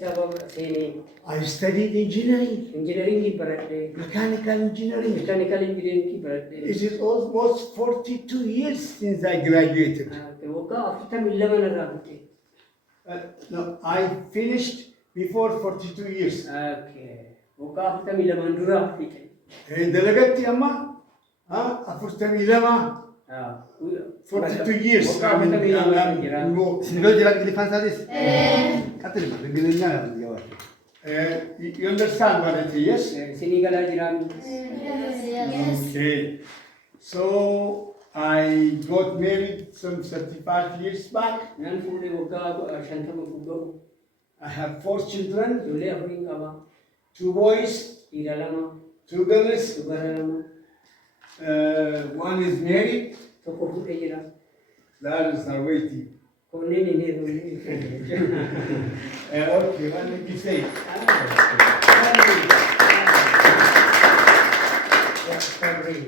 I studied engineering, Engineering की पढ़ते, mechanical engineering. mechanical engineering की पढ़ते. It is almost 42 years since I graduated. तो वो का after मिलने में लगा मुझे. No, I finished before 42 years. Okay. वो का after मिलने में दूरा ठीक है. Delegate amma, after milama, 42 years. वो का after मिलने में गिरा. Sinilo jalan ilifan sadis. Kata lima, bilangnya jawab. You understand what it is? Sini gala jiran. Okay. So I got married some 35 years back. Nan fude वो का शंतम कुगो. I have 4 children, जुले अपनी कावा. 2 boys, इरालामा. 2 girls. सुबरालामा. One is married, तो को फुटे जिरा. the others are waiting. कौन नहीं नहीं Okay, what did you say? नहीं.